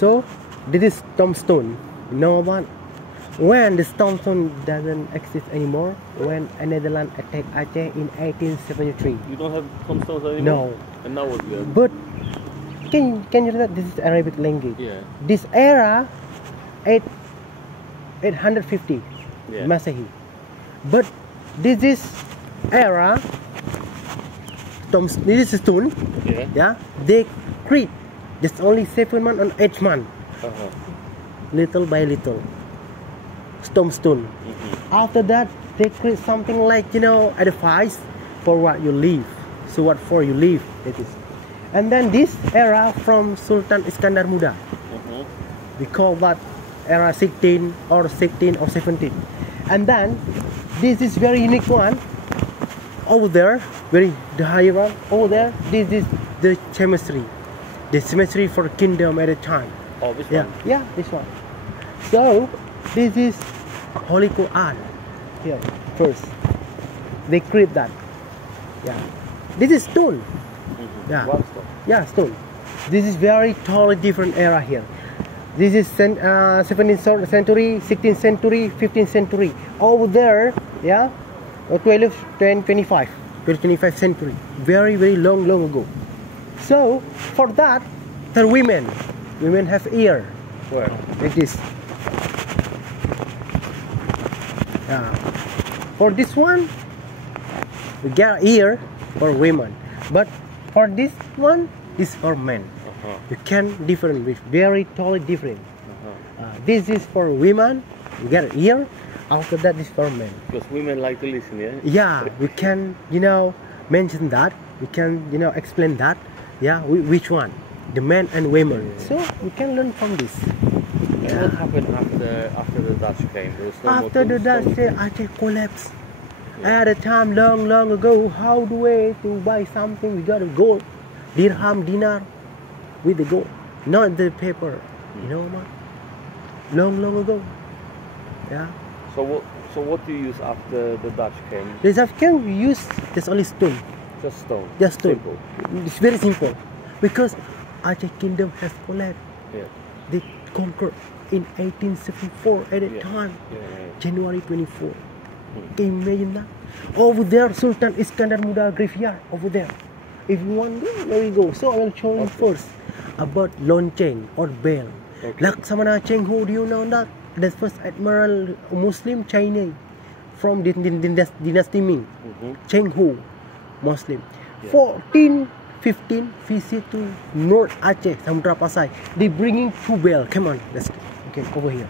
So this is tombstone. You know what? When the tombstone doesn't exist anymore, when Netherlands attacked Aceh in 1873. You don't have tombstones anymore? No. And now what we have? But can you read that? This is Arabic language. Yeah. This era, 850 Yeah. Masehi. But this is era, this is stone. Yeah. Yeah. They create just only 7 months and 8 months. Little by little. Tombstone. After that, they create something like, advice for what you live. So what for you live, that is. And then this era from Sultan Iskandar Muda. We call that era 16 or 17. And then this is very unique one. Over there, the higher one. Over there, this is the cemetery. The cemetery for kingdom at a time. Oh, this one? Yeah, this one. So this is Holy Quran. Here, first. They create that. Yeah. This is stone. Yeah. What stone? Yeah, stone. This is very totally different era here. This is 17th century, 16th century, 15th century. Over there, yeah, 25th century. Very, very long ago. So for that, the women have ear. Where? Like this. Yeah. For this one, we get ear for women, but for this one, is for men. You can different with very totally different. This is for women. You get ear. After that, is for men. Because women like to listen, yeah. Yeah, we can mention that. We can explain that. Yeah, which one? The men and women. So we can learn from this. And what happened after the Dutch came? There was no After more the Dutch, Aceh collapsed. At a time long ago, how do we to buy something? We got a gold, dirham, dinar, with the gold, not the paper. You know what? Long ago. Yeah. So what do you use after the Dutch came? The Dutch came, we use just only stone. Just stone. Just stone. Simple. It's very simple, because Aceh kingdom has collapsed. Yeah. They conquered in 1874 at a time, January 24. Can you imagine that? Over there, Sultan Iskandar Muda graveyard. Over there. If you want, there we go. So I will show you first about lonceng or bell. Laksamana Cheng Ho, do you know that? The first admiral Muslim Chinese from dynasty Ming. Cheng Ho, Muslim. 1415 visit to North Aceh, Samudra Pasai. They bringing 2 bell. Come on, let's go. Okay, over here.